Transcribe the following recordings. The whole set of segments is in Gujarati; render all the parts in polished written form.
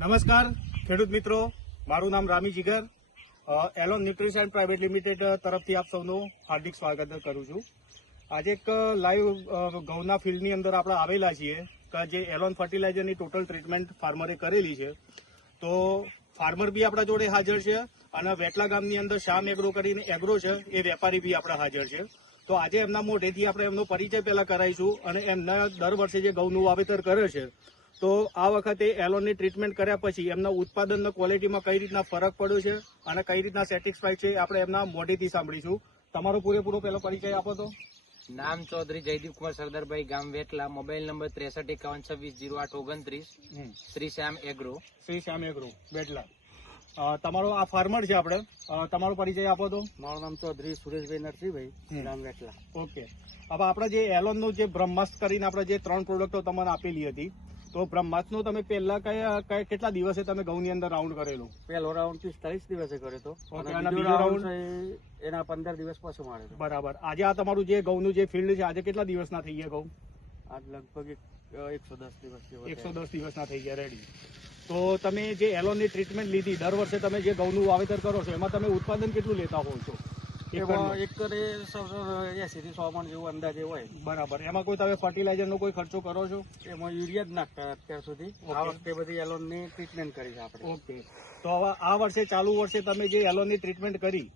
નમસ્કાર ખેડૂત મિત્રો, મારું નામ રામી જીગર, એલોન ન્યુટ્રિશન પ્રાઇવેટ લિમિટેડ તરફથી આપ સૌનું હાર્દિક સ્વાગત કરું છું. આજે એક લાઈવ ઘઉંના ફિલ્ડની અંદર આપણે આવેલા છીએ કે જે એલોન ફર્ટિલાઇઝરની ટોટલ ટ્રીટમેન્ટ ફાર્મરે કરેલી છે. તો ફાર્મર બી આપણા જોડે હાજર છે અને વેટલા ગામની અંદર શ્યામ એગ્રો કરીને એગ્રો છે, એ વેપારી બી આપણા હાજર છે. તો આજે એમના મોઢેથી આપણે એમનો પરિચય પહેલા કરાવીશું અને એમના દર વર્ષે જે ઘઉંનું વાવેતર કરે છે તો આ વખતે એલોનની ટ્રીટમેન્ટ કર્યા પછી એમના ઉત્પાદનના ક્વોલિટીમાં કઈ રીતના ફરક પડ્યો છે અને કઈ રીતના સેટિસ્ફાઈડ છે આપણે એમના મોઢેથી સાંભળીશું. તમારો પૂરેપૂરો પહેલો પરિચય આપો તો. નામ ચૌધરી જયદીપ કુમાર સરદારભાઈ, ગામ વેટલા, મોબાઈલ નંબર 6351260829, શ્રી શ્યામ એગ્રો. શ્રી શ્યામ એગ્રો વેટલા. તમારો આ ફાર્મર છે આપણે, તમારો પરિચય આપો તો. મારું નામ ચૌધરી સુરેશભાઈ નરસિંહભાઈ, ગામ વેટલા. ઓકે, હવે આપણે જે એલોનનું જે બ્રહ્માસ્ત્ર કરીને આપણે જે 3 પ્રોડક્ટો તમને આપેલી હતી, તો બ્રહ્માસ્ત્રનું તમે પહેલા કેટલા દિવસે તમે ઘઉંની અંદર રાઉન્ડ કરેલું? પહેલો રાઉન્ડ 45 દિવસે કર્યો હતો ઓકે, અને અને બીજો બીજો રાઉન્ડ રાઉન્ડ? એના 15 દિવસ પછી માર્યો. બરાબર. આજે આ તમારું જે ઘઉંનું જે ફિલ્ડ છે, આજે કેટલા દિવસના થઈ ગયા ઘઉં? આજ લગભગ 110 દિવસ જેવો થયો. 110 દિવસના થઈ ગયા, રેડી. તો તમે જે એલોનની ટ્રીટમેન્ટ લીધી, દર વર્ષે તમે જે ઘઉંનું વાવેતર કરો છો એમાં તમે ઉત્પાદન કેટલું લેતા હોવ છો? એમાં એકરે 80 થી 100 મણ જેવું અંદાજે હોય. બરાબર. એમાં કોઈ તમે ફર્ટિલાઇઝરનો કોઈ ખર્ચો કરો છો? એમાં યુરિયા જ નાખતા અત્યાર સુધી. આ વખતે બધી એલોનની ટ્રીટમેન્ટ કરી છે આપણે. ઓકે, તો હવે આ વર્ષે ચાલુ વર્ષે તમે જે એલોનની ટ્રીટમેન્ટ કરી,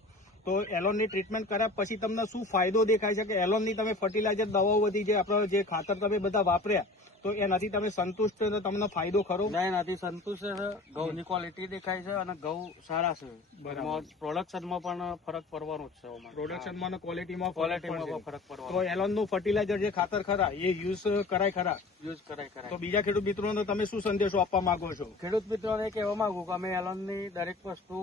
તો એલોનની ટ્રીટમેન્ટ કર્યા પછી તમને શું ફાયદો દેખાય છે કે એલોનની તમે ફર્ટિલાઇઝર દવાઓ બધી જે આપણે જે ખાતર તમે બધા વાપર્યા, તો એનાથી તમે સંતુષ્ટ છો? તમને ફાયદો ખરો? ના, એનાથી સંતુષ્ટ છે. ઘઉંની ક્વોલિટી દેખાય છે અને ઘઉં સારા છે. બરાબર. પ્રોડક્શનમાં પણ ફરક પડવાનો જ છે અમારે. પ્રોડક્શનમાં અને ક્વોલિટીમાં ક્વોલિટીમાં પણ ફરક તો પડવાનો. એલોનનું ફર્ટિલાઇઝર જે ખાતર ખરા એ યુઝ કરાય ખરા? યુઝ કરાય. તો બીજા ખેડૂત મિત્રોને તમે શું સંદેશો આપવા માંગો છો? ખેડૂત મિત્રોને કહેવા માંગુ કે અમે એલોનની દરેક વસ્તુ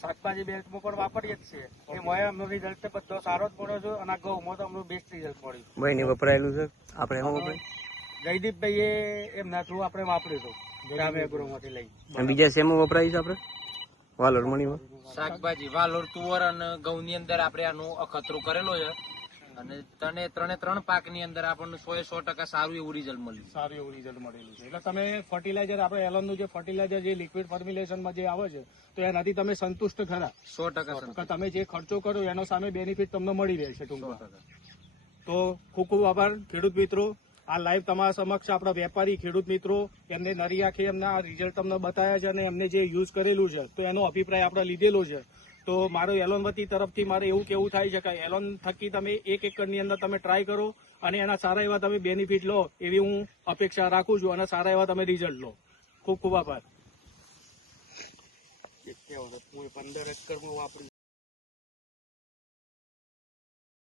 શાકભાજી બેલ્ટમાં પણ વાપરીએ જ છીએ. એમાં અમને રિઝલ્ટ બધો સારો જ મળ્યો છે અને આ ઘઉંમાં તો અમને બેસ્ટ રિઝલ્ટ મળ્યું. ભાઈ વપરાયેલું છે આપણે શું વપરાય? જયદીપભાઈએ એમના થ્રુ આપણે વાપર્યું હતું, શ્યામ એગ્રોમાંથી લઈ. બીજા શેમાં વપરાય છે આપણે? વાલોર મણીમાં શાકભાજી, વાલોર, તુવર અને ઘઉં ની અંદર આપણે આનું અખતરો કરેલો છે અને ત્રણ પાકની અંદર આપણને 100% સારું એવું રિઝલ્ટ મળ્યું. સારું એવું રિઝલ્ટ મળેલું છે. એટલે તમે ફર્ટિલાઇઝર આપણે એલોનનું જે ફર્ટિલાઇઝર જે લિક્વિડ ફોર્મ્યુલેશનમાં જે આવે છે તો એનાથી તમે સંતુષ્ટ ખરા? 100% કે તમે જે ખર્ચો કરો એનો સામે બેનિફિટ તમને મળી રહે છે ટૂંકમાં? તો ખૂબ ખૂબ આભાર ખેડૂત મિત્રો. આ લાઈવ તમારા સમક્ષ આપણા વેપારી ખેડૂત મિત્રો એમને નરી આંખે એમના રિઝલ્ટ તમને બતાવ્યા છે અને એમને જે યુઝ કરેલું છે તો એનો અભિપ્રાય આપણે લીધેલો છે. તો મારો એલોન વતી તરફથી મારે એવું કેવું થાય છે કે એલોન થકી તમે 1 એકરની અંદર તમે ટ્રાય કરો અને એના સારા એવા તમે બેનિફિટ લો એવી હું અપેક્ષા રાખું છું અને સારા એવા તમે રિઝલ્ટ લો. ખૂબ ખૂબ આભાર. 15 એકરમાં વાપર્યું.